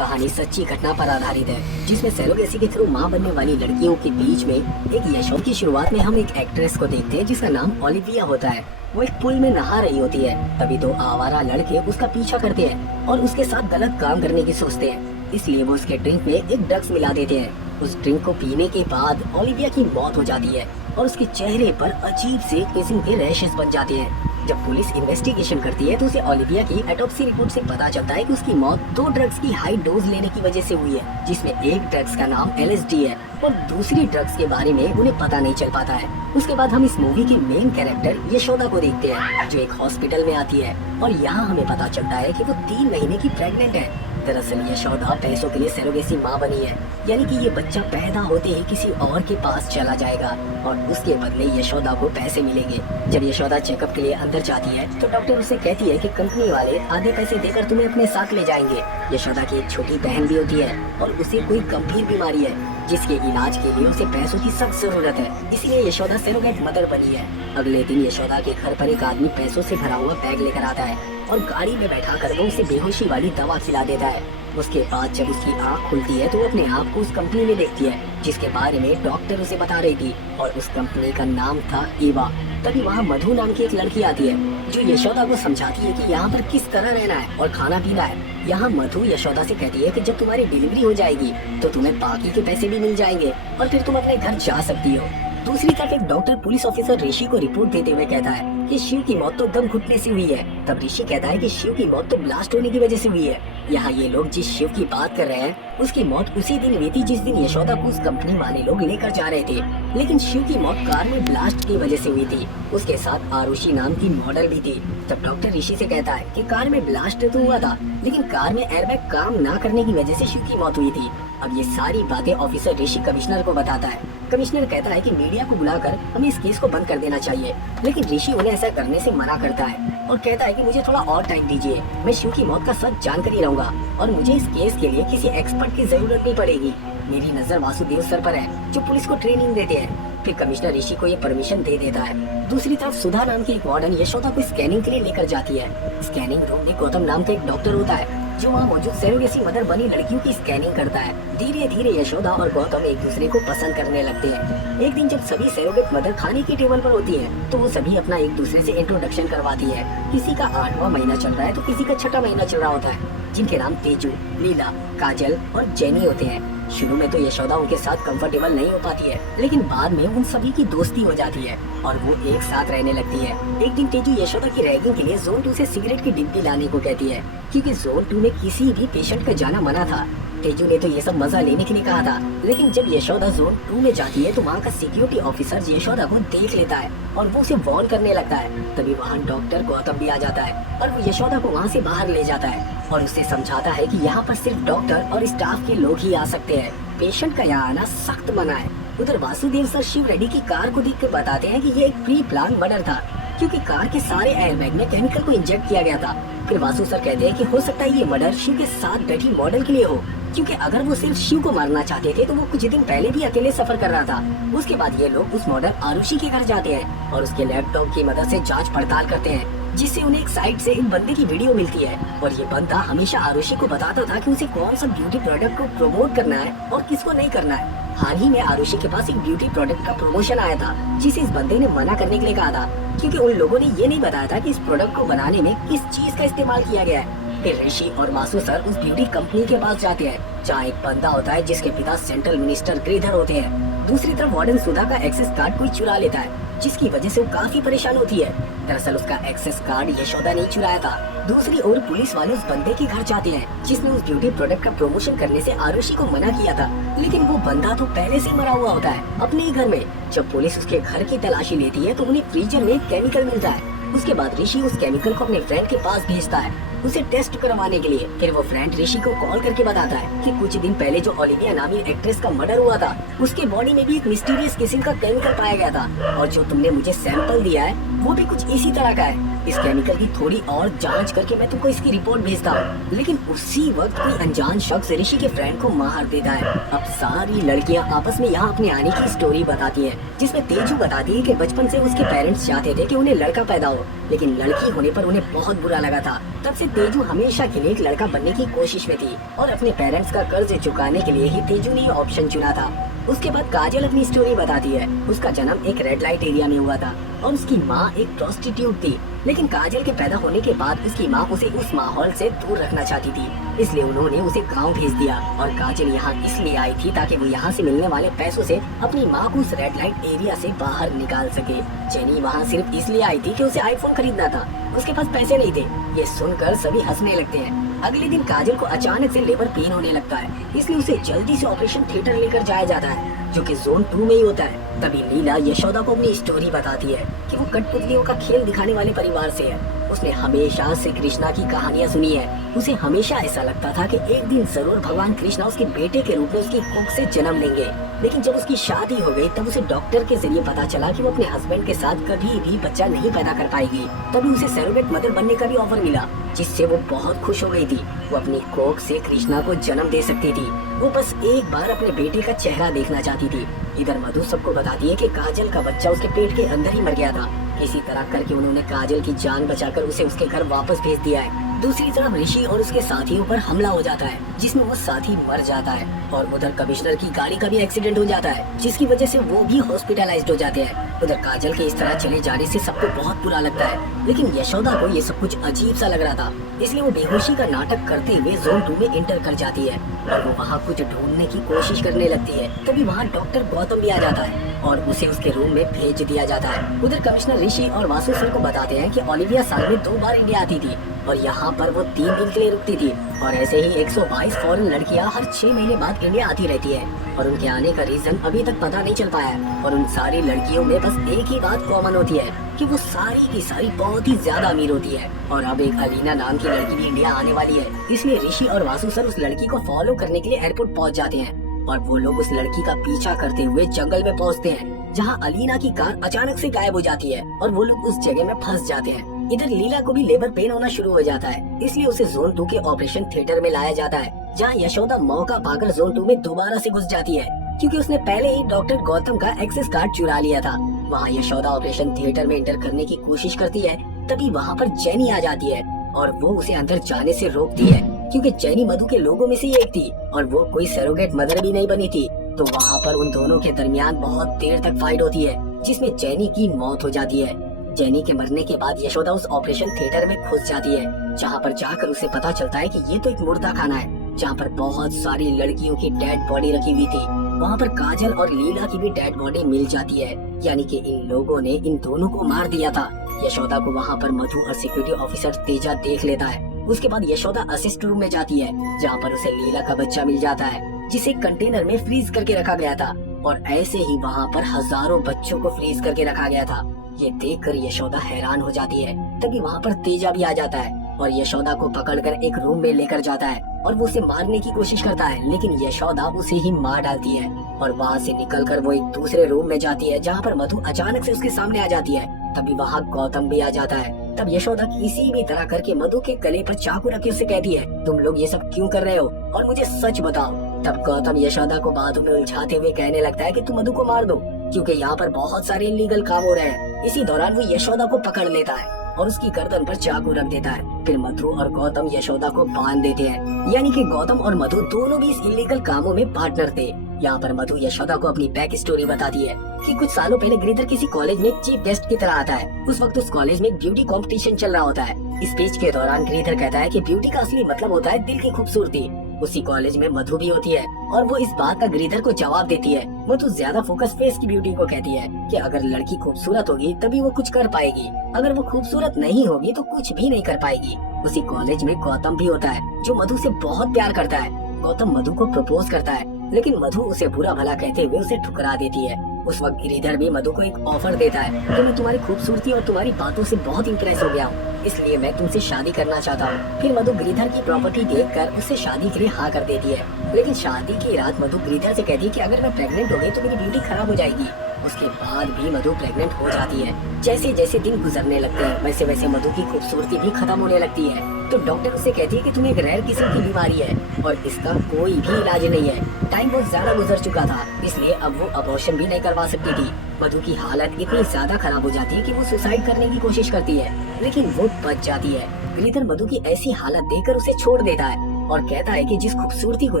कहानी सच्ची घटना पर आधारित है, जिसमें सेरोगेसी के थ्रू मां बनने वाली लड़कियों के बीच में एक यशोद की शुरुआत में हम एक एक्ट्रेस को देखते हैं जिसका नाम ओलिविया होता है। वो एक पुल में नहा रही होती है, तभी दो आवारा लड़के उसका पीछा करते हैं और उसके साथ गलत काम करने की सोचते हैं। इसलिए वो उसके ड्रिंक में एक ड्रग्स मिला देते हैं। उस ड्रिंक को पीने के बाद ओलिविया की मौत हो जाती है और उसके चेहरे पर अजीब से किस्म के रैशेस बन जाते हैं। जब पुलिस इन्वेस्टिगेशन करती है तो उसे ओलिविया की ऑटोप्सी रिपोर्ट से पता चलता है कि उसकी मौत 2 ड्रग्स की हाई डोज लेने की वजह से हुई है, जिसमें एक ड्रग्स का नाम LSD है और दूसरी ड्रग्स के बारे में उन्हें पता नहीं चल पाता है। उसके बाद हम इस मूवी के मेन कैरेक्टर यशोदा को देखते हैं, जो एक हॉस्पिटल में आती है और यहाँ हमें पता चलता है कि वो 3 महीने की प्रेग्नेंट है। दरअसल यशोदा पैसों के लिए सेरोगेसी माँ बनी है, यानी कि ये बच्चा पैदा होते ही किसी और के पास चला जाएगा और उसके बदले यशोदा को पैसे मिलेंगे। जब यशोदा चेकअप के लिए अंदर जाती है तो डॉक्टर उसे कहती है कि कंपनी वाले आधे पैसे देकर तुम्हें अपने साथ ले जाएंगे। यशोदा की एक छोटी बहन भी होती है और उसे कोई गंभीर बीमारी है जिसके इलाज के लिए उसे पैसों की सख्त जरूरत है, इसलिए यशोदा सेरोगेट मदर बनी है। अगले दिन यशोदा के घर पर एक आदमी पैसों से भरा हुआ बैग लेकर आता है और गाड़ी में बैठाकर वो उसे बेहोशी वाली दवा खिला देता है। उसके बाद जब उसकी आँख खुलती है तो वो अपने आप को उस कंपनी में देखती है जिसके बारे में डॉक्टर उसे बता रही थी और उस कंपनी का नाम था ईवा। तभी वहाँ मधु नाम की एक लड़की आती है जो यशोदा को समझाती है कि यहाँ पर किस तरह रहना है और खाना पीना है। यहाँ मधु यशोदा से कहती है कि जब तुम्हारी डिलीवरी हो जाएगी तो तुम्हें बाकी के पैसे भी मिल जाएंगे और फिर तुम अपने घर जा सकती हो। दूसरी तरफ एक डॉक्टर पुलिस ऑफिसर ऋषि को रिपोर्ट देते हुए कहता है कि शिव की मौत तो दम घुटने से हुई है। तब ऋषि कहता है कि शिव की मौत तो ब्लास्ट होने की वजह से हुई है। यहाँ ये लोग जिस शिव की बात कर रहे हैं उसकी मौत उसी दिन हुई थी जिस दिन यशोदा को उस कंपनी वाले लोग लेकर जा रहे थे, लेकिन शिव की मौत कार में ब्लास्ट की वजह से हुई थी। उसके साथ आरुषि नाम की मॉडल भी थी। तब डॉक्टर ऋषि से कहता है कि कार में ब्लास्ट तो हुआ था, लेकिन कार में एयरबैग काम न करने की वजह से शिव की मौत हुई थी। अब ये सारी बातें ऑफिसर ऋषि कमिश्नर को बताता है। कमिश्नर कहता है कि मीडिया को बुलाकर हमें इस केस को बंद कर देना चाहिए, लेकिन ऋषि उन्हें ऐसा करने से मना करता है और कहता है कि मुझे थोड़ा और टाइम दीजिए, मैं शिव की मौत का सच जानकर ही रहूंगा और मुझे इस केस के लिए किसी एक्सपर्ट की जरूरत नहीं पड़ेगी। मेरी नजर वासुदेव सर पर है जो पुलिस को ट्रेनिंग देते हैं। फिर कमिश्नर ऋषि को ये परमिशन दे देता है। दूसरी तरफ सुधा नाम की एक वार्डन यशोदा को स्कैनिंग के लिए लेकर जाती है। स्कैनिंग रूम में गौतम नाम का एक डॉक्टर होता है जो वहाँ मौजूद सेरोगेसी मदर बनी लड़कियों की स्कैनिंग करता है। धीरे धीरे यशोदा और गौतम एक दूसरे को पसंद करने लगते हैं। एक दिन जब सभी सेरोगेट मदर खाने की टेबल पर होती है तो वो सभी अपना एक दूसरे से इंट्रोडक्शन करवाती है। किसी का 8वां महीना चल रहा है तो किसी का 6ठा महीना चल रहा होता है, जिनके नाम तेजू, लीला, काजल और जेनी होते हैं। शुरू में तो यशोदा उनके साथ कंफर्टेबल नहीं हो पाती है, लेकिन बाद में उन सभी की दोस्ती हो जाती है और वो एक साथ रहने लगती है। एक दिन तेजू यशोदा की रैगिंग के लिए जोन 2 से सिगरेट की डिब्बी लाने को कहती है, क्योंकि जोन 2 में किसी भी पेशेंट का जाना मना था। तेजू ने तो ये सब मजा लेने के लिए कहा था, लेकिन जब यशोदा जोन 2 में जाती है तो वहाँ का सिक्योरिटी ऑफिसर यशोदा को देख लेता है और वो उसे वार्न करने लगता है। तभी वहाँ डॉक्टर गौतम भी आ जाता है और वो यशोदा को वहाँ से बाहर ले जाता है और उससे समझाता है कि यहाँ पर सिर्फ डॉक्टर और स्टाफ के लोग ही आ सकते हैं, पेशेंट का यहाँ आना सख्त मना है। उधर वासुदेव सर शिव रेड्डी की कार को देखकर बताते हैं कि ये एक प्री प्लान मर्डर था, क्योंकि कार के सारे एयरबैग में केमिकल को इंजेक्ट किया गया था। फिर वासु सर कहते हैं कि हो सकता है ये मर्डर शिव के साथ बैठी मॉडल के लिए हो, क्योंकि अगर वो सिर्फ शिव को मारना चाहते थे तो वो कुछ दिन पहले भी अकेले सफर कर रहा था। उसके बाद ये लोग उस मॉडल आरुषि के घर जाते हैं और उसके लैपटॉप की मदद से जांच पड़ताल करते हैं, जिससे उन्हें एक साइट से एक बंदे की वीडियो मिलती है और ये बंदा हमेशा आरुषि को बताता था कि उसे कौन सा ब्यूटी प्रोडक्ट को प्रमोट करना है और किसको नहीं करना है। हाल ही में आरुषि के पास एक ब्यूटी प्रोडक्ट का प्रमोशन आया था जिसे इस बंदे ने मना करने के लिए कहा था, क्योंकि उन लोगों ने ये नहीं बताया था कि इस प्रोडक्ट को बनाने में किस चीज का इस्तेमाल किया गया है। फिर ऋषि और वासु सर उस ब्यूटी कंपनी के पास जाते हैं जहाँ एक बंदा होता है जिसके पिता सेंट्रल मिनिस्टर गिरिधर होते हैं। दूसरी तरफ वार्डन सुधा का एक्सेस कार्ड कोई चुरा लेता है, जिसकी वजह से वो काफी परेशान होती है। दरअसल उसका एक्सेस कार्ड यशोदा ने चुराया था। दूसरी ओर पुलिस वाले उस बंदे के घर जाते हैं जिसने उस ब्यूटी प्रोडक्ट का प्रमोशन करने से आरुषि को मना किया था, लेकिन वो बंदा तो पहले से मरा हुआ होता है अपने ही घर में। जब पुलिस उसके घर की तलाशी लेती है तो उन्हें फ्रीजर में केमिकल मिलता है। उसके बाद ऋषि उस केमिकल को अपने फ्रेंड के पास भेजता है उसे टेस्ट करवाने के लिए। फिर वो फ्रेंड ऋषि को कॉल करके बताता है कि कुछ दिन पहले जो ओलिविया नामी एक्ट्रेस का मर्डर हुआ था उसके बॉडी में भी एक मिस्टीरियस किस्म का केमिकल पाया गया था और जो तुमने मुझे सैंपल दिया है वो भी कुछ इसी तरह का है। इस केमिकल की थोड़ी और जांच करके मैं तुमको इसकी रिपोर्ट भेजता हूँ। लेकिन उसी वक्त कोई अनजान शख्स ऋषि के फ्रेंड को मार देता है। अब सारी लड़कियाँ आपस में यहाँ अपने आने की स्टोरी बताती है, जिसमें तेजू बताती है कि बचपन से उसके पेरेंट्स चाहते थे कि उन्हें लड़का पैदा हो, लेकिन लड़की होने पर उन्हें बहुत बुरा लगा था। तब से तेजू हमेशा के लिए एक लड़का बनने की कोशिश में थी और अपने पेरेंट्स का कर्ज चुकाने के लिए ही तेजू ने ये ऑप्शन चुना था। उसके बाद काजल अपनी स्टोरी बताती है। उसका जन्म एक रेड लाइट एरिया में हुआ था और उसकी माँ एक प्रोस्टिट्यूट थी, लेकिन काजल के पैदा होने के बाद उसकी माँ उसे उस माहौल से दूर रखना चाहती थी, इसलिए उन्होंने उसे गांव भेज दिया। और काजल यहाँ इसलिए आई थी ताकि वो यहाँ से मिलने वाले पैसों से अपनी माँ को उस रेड लाइट एरिया से बाहर निकाल सके। जेनी वहाँ सिर्फ इसलिए आई थी कि उसे आईफोन खरीदना था, उसके पास पैसे नहीं थे। ये सुनकर सभी हंसने लगते हैं। अगले दिन काजल को अचानक से लेबर पेन होने लगता है, इसलिए उसे जल्दी से ऑपरेशन थिएटर लेकर जाया जाता है, जो कि जोन 2 में ही होता है। तभी लीला यशोदा को अपनी स्टोरी बताती है कि वो कठपुतलियों का खेल दिखाने वाले परिवार से है। उसने हमेशा श्री कृष्णा की कहानियाँ सुनी है। उसे हमेशा ऐसा लगता था कि एक दिन जरूर भगवान कृष्णा उसके बेटे के रूप में उसकी कुख से जन्म लेंगे। लेकिन जब उसकी शादी हो गई तब उसे डॉक्टर के जरिए पता चला कि वो अपने हस्बैंड के साथ कभी भी बच्चा नहीं पैदा कर पाएगी। तभी उसे सरोगेट मदर बनने का भी ऑफर मिला, जिससे वो बहुत खुश हो गई थी। वो अपनी कोख से कृष्णा को जन्म दे सकती थी। वो बस एक बार अपने बेटे का चेहरा देखना चाहती थी। इधर मधु सबको बताती है कि काजल का बच्चा उसके पेट के अंदर ही मर गया था। किसी तरह करके उन्होंने काजल की जान बचाकर उसे उसके घर वापस भेज दिया है। दूसरी तरफ ऋषि और उसके साथियों पर हमला हो जाता है, जिसमें वो साथी मर जाता है। और उधर कमिश्नर की गाड़ी का भी एक्सीडेंट हो जाता है, जिसकी वजह से वो भी हॉस्पिटलाइज्ड हो जाते हैं। उधर काजल के इस तरह चले जाने से सबको बहुत बुरा लगता है, लेकिन यशोदा को ये सब कुछ अजीब सा लग रहा था, इसलिए वो बेहोशी का नाटक करते हुए जोन 2 में एंटर कर जाती है और वो वहाँ कुछ ढूंढने की कोशिश करने लगती है। तभी वहाँ डॉक्टर गौतम भी आ जाता है और उसे उसके रूम में भेज दिया जाता है। उधर कमिश्नर ऋषि और वासु सर को बताते हैं कि ओलिविया साल में 2 बार इंडिया आती थी और यहाँ पर वो 3 दिन के लिए रुकती थी, और ऐसे ही 122 फॉरेन लड़कियाँ हर 6 महीने बाद इंडिया आती रहती है और उनके आने का रीजन अभी तक पता नहीं चल पाया। और उन सारी लड़कियों में बस एक ही बात कॉमन होती है कि वो सारी की सारी बहुत ही ज्यादा अमीर होती है। और अब एक अलीना नाम की लड़की भी इंडिया आने वाली है, इसलिए ऋषि और वासु सर उस लड़की को फॉलो करने के लिए एयरपोर्ट पहुँच जाते हैं और वो लोग उस लड़की का पीछा करते हुए जंगल में पहुँचते हैं, जहाँ अलीना की कार अचानक से गायब हो जाती है और वो लोग उस जगह में फंस जाते हैं। इधर लीला को भी लेबर पेन होना शुरू हो जाता है, इसलिए उसे जोन 2 के ऑपरेशन थिएटर में लाया जाता है, जहाँ यशोदा मौका पाकर जोन 2 में दोबारा से घुस जाती है, क्योंकि उसने पहले ही डॉक्टर गौतम का एक्सेस कार्ड चुरा लिया था। वहाँ यशोदा ऑपरेशन थिएटर में एंटर करने की कोशिश करती है, तभी वहाँ पर जेनी आ जाती है और वो उसे अंदर जाने से रोकती है, क्योंकि जेनी मधु के लोगों में से एक थी और वो कोई सरोगेट मदर भी नहीं बनी थी। तो वहाँ पर उन दोनों के दरमियान बहुत देर तक फाइट होती है, जिसमें जेनी की मौत हो जाती है। जेनी के मरने के बाद यशोदा उस ऑपरेशन थिएटर में घुस जाती है, जहाँ पर जाकर उसे पता चलता है कि ये तो एक मुर्दा खाना है, जहाँ पर बहुत सारी लड़कियों की डेड बॉडी रखी हुई थी। वहाँ पर काजल और लीला की भी डेड बॉडी मिल जाती है, यानी कि इन लोगों ने इन दोनों को मार दिया था। यशोदा को वहाँ पर मधु और सिक्योरिटी ऑफिसर तेजा देख लेता है। उसके बाद यशोदा असिस्ट रूम में जाती है, जहाँ पर उसे लीला का बच्चा मिल जाता है, जिसे कंटेनर में फ्रीज करके रखा गया था, और ऐसे ही वहाँ पर हजारों बच्चों को फ्रीज करके रखा गया था। ये देखकर यशोदा हैरान हो जाती है। तभी वहाँ पर तेजा भी आ जाता है और यशोदा को पकड़कर एक रूम में लेकर जाता है और वो उसे मारने की कोशिश करता है, लेकिन यशोदा उसे ही मार डालती है और वहाँ से निकलकर वो एक दूसरे रूम में जाती है, जहाँ पर मधु अचानक से उसके सामने आ जाती है। तभी वहाँ गौतम भी आ जाता है। तब यशोदा किसी भी तरह करके मधु के गले पर चाकू रख के उसे कहती है, तुम लोग ये सब क्यों कर रहे हो और मुझे सच बताओ। तब गौतम यशोदा को बातों में उलझाते हुए कहने लगता है कि तुम मधु को मार दो, क्योंकि यहाँ पर बहुत सारे इलीगल काम हो रहे हैं। इसी दौरान वो यशोदा को पकड़ लेता है और उसकी गर्दन पर चाकू रख देता है। फिर मधु और गौतम यशोदा को बांध देते हैं, यानी कि गौतम और मधु दोनों भी इस इलीगल कामों में पार्टनर थे। यहाँ पर मधु यशोदा को अपनी बैक स्टोरी बताती है कि कुछ सालों पहले गिरिधर किसी कॉलेज में चीफ गेस्ट की तरह आता है। उस वक्त उस कॉलेज में एक ब्यूटी कंपटीशन चल रहा होता है। स्पीच के दौरान गिरिधर कहता है कि ब्यूटी का असली मतलब होता है दिल की खूबसूरती। उसी कॉलेज में मधु भी होती है और वो इस बात का गिरिधर को जवाब देती है। मधु ज्यादा फोकस फेस की ब्यूटी को कहती है कि अगर लड़की खूबसूरत होगी तभी वो कुछ कर पाएगी, अगर वो खूबसूरत नहीं होगी तो कुछ भी नहीं कर पाएगी। उसी कॉलेज में गौतम भी होता है, जो मधु से बहुत प्यार करता है। गौतम मधु को प्रपोज करता है, लेकिन मधु उसे बुरा भला कहते हुए उसे ठुकरा देती है। उस वक्त गिरिधर भी मधु को एक ऑफर देता है कि मैं तुम्हारी खूबसूरती और तुम्हारी बातों से बहुत इम्प्रेस हो गया हूँ, इसलिए मैं तुमसे शादी करना चाहता हूँ। फिर मधु गिरिधर की प्रॉपर्टी देखकर उससे शादी के लिए हाँ कर देती है, लेकिन शादी की रात मधु गिरिधर से कहती है कि अगर मैं प्रेग्नेंट हो गई तो मेरी ब्यूटी खराब हो जाएगी। उसके बाद भी मधु प्रेग्नेंट हो जाती है। जैसे जैसे दिन गुजरने लगते हैं वैसे वैसे मधु की खूबसूरती भी खत्म होने लगती है। तो डॉक्टर उसे कहती है कि तुम्हें एक रेयर किस्म की बीमारी है और इसका कोई भी इलाज नहीं है। टाइम बहुत ज्यादा गुजर चुका था, इसलिए अब वो अबॉर्शन भी नहीं करवा सकती थी। मधु की हालत इतनी ज्यादा खराब हो जाती है कि वो सुसाइड करने की कोशिश करती है, लेकिन वो बच जाती है। गिरीधर मधु की ऐसी हालत देखकर उसे छोड़ देता है और कहता है कि जिस खूबसूरती को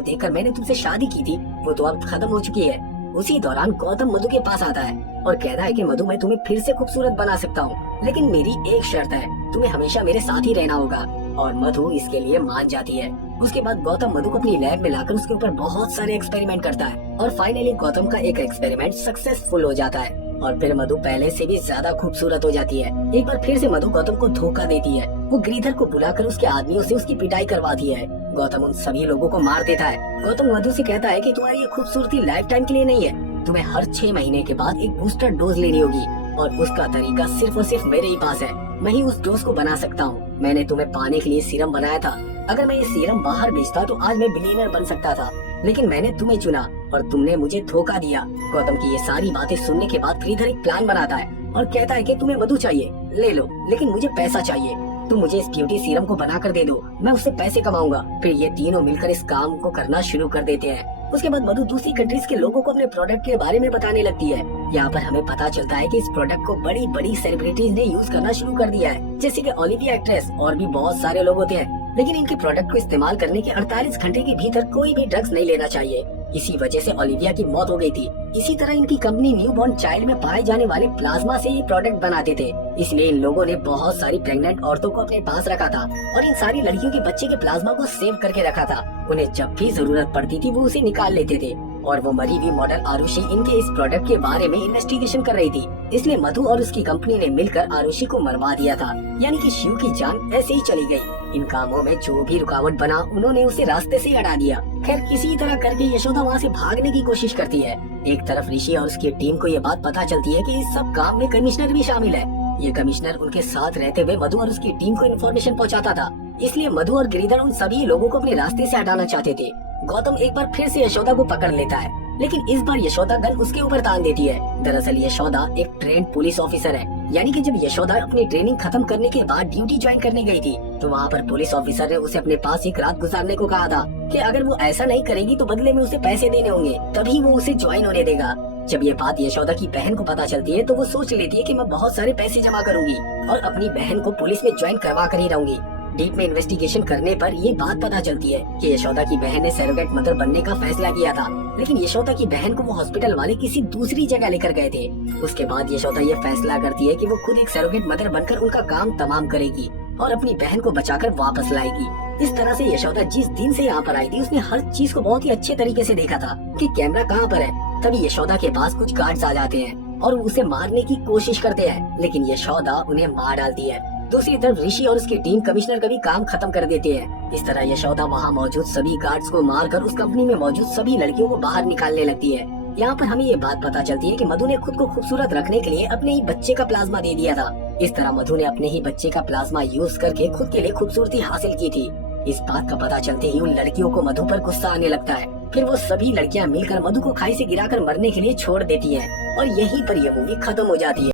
देखकर मैंने तुमसे शादी की थी वो तो अब खत्म हो चुकी है। उसी दौरान गौतम मधु के पास आता है और कहता है कि मधु मैं तुम्हें फिर से खूबसूरत बना सकता हूँ, लेकिन मेरी एक शर्त है, तुम्हें हमेशा मेरे साथ ही रहना होगा। और मधु इसके लिए मान जाती है। उसके बाद गौतम मधु को अपनी लैब में लाकर उसके ऊपर बहुत सारे एक्सपेरिमेंट करता है और फाइनली गौतम का एक एक्सपेरिमेंट सक्सेसफुल हो जाता है और फिर मधु पहले से भी ज्यादा खूबसूरत हो जाती है। एक बार फिर से मधु गौतम को धोखा देती है। वो गिरीधर को बुलाकर उसके आदमियों से उसकी पिटाई करवाती है। गौतम उन सभी लोगों को मार देता है। गौतम मधु से कहता है कि तुम्हारी ये खूबसूरती लाइफ टाइम के लिए नहीं है, तुम्हें हर 6 महीने के बाद एक बूस्टर डोज लेनी होगी और उसका तरीका सिर्फ और सिर्फ मेरे ही पास है। मैं ही उस डोज को बना सकता हूँ। मैंने तुम्हें पाने के लिए सीरम बनाया था। अगर मैं ये सीरम बाहर बेचता तो आज मैं बिलियनर बन सकता था, लेकिन मैंने तुम्हें चुना और तुमने मुझे धोखा दिया। गौतम की ये सारी बातें सुनने के बाद गिरीधर एक प्लान बनाता है और कहता है कि तुम्हें मधु चाहिए, ले लो, लेकिन मुझे पैसा चाहिए। तुम मुझे इस ब्यूटी सीरम को बना कर दे दो, मैं उससे पैसे कमाऊंगा। फिर ये तीनों मिलकर इस काम को करना शुरू कर देते हैं। उसके बाद मधु दूसरी कंट्रीज के लोगों को अपने प्रोडक्ट के बारे में बताने लगती है। यहाँ पर हमें पता चलता है कि इस प्रोडक्ट को बड़ी बड़ी सेलिब्रिटीज ने यूज करना शुरू कर दिया है, जैसे कि ओलिविया एक्ट्रेस और भी बहुत सारे लोग होते हैं। लेकिन इनके प्रोडक्ट को इस्तेमाल करने के 48 घंटे के भीतर कोई भी ड्रग्स नहीं लेना चाहिए। इसी वजह से ओलिविया की मौत हो गई थी। इसी तरह इनकी कंपनी न्यू बॉर्न चाइल्ड में पाए जाने वाले प्लाज्मा से ये प्रोडक्ट बनाते थे, इसलिए इन लोगों ने बहुत सारी प्रेग्नेंट औरतों को अपने पास रखा था और इन सारी लड़कियों के बच्चे के प्लाज्मा को सेव करके रखा था। उन्हें जब भी जरूरत पड़ती थी वो उसे निकाल लेते थे और वो मरी हुई मॉडल आरुषि इनके इस प्रोडक्ट के बारे में इन्वेस्टिगेशन कर रही थी, इसलिए मधु और उसकी कंपनी ने मिलकर आरुषि को मरवा दिया था। यानी कि शिव की जान ऐसे ही चली गई। इन कामों में जो भी रुकावट बना उन्होंने उसे रास्ते से हटा दिया। खैर किसी तरह करके यशोदा वहाँ से भागने की कोशिश करती है। एक तरफ ऋषि और उसकी टीम को ये बात पता चलती है कि इस सब काम में कमिश्नर भी शामिल है। ये कमिश्नर उनके साथ रहते हुए मधु और उसकी टीम को इन्फॉर्मेशन पहुंचाता था, इसलिए मधु और गिरीधर उन सभी लोगों को अपने रास्ते से हटाना चाहते थे। गौतम एक बार फिर से यशोदा को पकड़ लेता है, लेकिन इस बार यशोदा गन उसके ऊपर तान देती है। दरअसल यशोदा एक ट्रेंड पुलिस ऑफिसर है। यानी कि जब यशोदा अपनी ट्रेनिंग खत्म करने के बाद ड्यूटी ज्वाइन करने गई थी तो वहाँ पर पुलिस ऑफिसर ने उसे अपने पास एक रात गुजारने को कहा था कि अगर वो ऐसा नहीं करेगी तो बदले में उसे पैसे देने होंगे, तभी वो उसे ज्वाइन होने देगा। जब ये बात यशोदा की बहन को पता चलती है तो वो सोच लेती है कि मैं बहुत सारे पैसे जमा करूंगी और अपनी बहन को पुलिस में ज्वाइन करवा कर ही रहूंगी। डीप में इन्वेस्टिगेशन करने पर ये बात पता चलती है कि यशोदा की बहन ने सरोगेट मदर बनने का फैसला किया था, लेकिन यशोदा की बहन को वो हॉस्पिटल वाले किसी दूसरी जगह लेकर गए थे। उसके बाद यशोदा ये फैसला करती है कि वो खुद एक सरोगेट मदर बनकर उनका काम तमाम करेगी और अपनी बहन को बचाकर वापस लाएगी। इस तरह से यशोदा जिस दिन से यहाँ पर आई थी उसने हर चीज को बहुत ही अच्छे तरीके से देखा था कि कैमरा कहाँ पर है। तभी यशोदा के पास कुछ गार्ड्स आ जाते हैं और उसे मारने की कोशिश करते हैं, लेकिन यशोदा उन्हें मार डालती है। दूसरी तरफ ऋषि और उसकी टीम कमिश्नर का भी काम खत्म कर देते हैं। इस तरह यशोदा वहाँ मौजूद सभी गार्ड्स को मारकर उस कंपनी में मौजूद सभी लड़कियों को बाहर निकालने लगती है। यहाँ पर हमें ये बात पता चलती है कि मधु ने खुद को खूबसूरत रखने के लिए अपने ही बच्चे का प्लाज्मा दे दिया था। इस तरह मधु ने अपने ही बच्चे का प्लाज्मा यूज करके खुद के लिए खूबसूरती हासिल की थी। इस बात का पता चलते ही उन लड़कियों को मधु पर गुस्सा आने लगता है। फिर वो सभी लड़कियां मिलकर मधु को खाई से गिराकर मरने के लिए छोड़ देती हैं और यहीं पर यह मूवी खत्म हो जाती है।